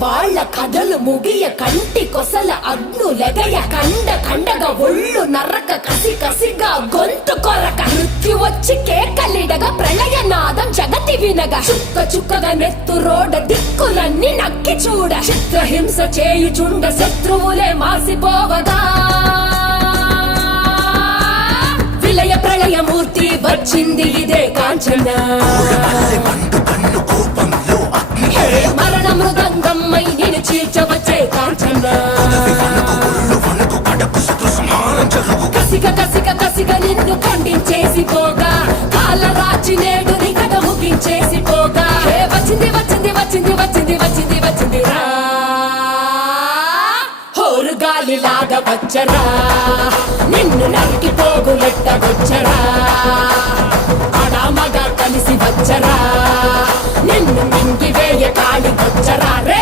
వాళ్ళ కథలు ముగియ కంటి కొసల అగ్నులెగయ కండగా ఒళ్ళు నరక కసి కసిగా గొంతు కొరక మృత్యు వచ్చి కేకలిడగా ప్రళయనాదం జగతి వినగా చుక్కగా నెత్తురోడ దిక్కులన్నీ నక్కి చూడ చిత్రహింస చేయుచుండ శత్రువులే మాసిపోవగా విలయ ప్రళయమూర్తి వచ్చింది ఇదే కాంచన మరణ మృదంగమ్మై నేను చీల్చవచ్చే కాంచన కసిగా నిన్ను ఖండించేసి పోగా కాలరాచి నేడు నీ కథ ముగించేసి పోగా వచ్చింది రా హోరు గాలిలాగా వచ్చరా నిన్ను నరికి పోగులెట్టగొచ్చరా ఆడామగా కలిసి వచ్చరా నిన్ను మింగి వేయ కాళి వచ్చరా రే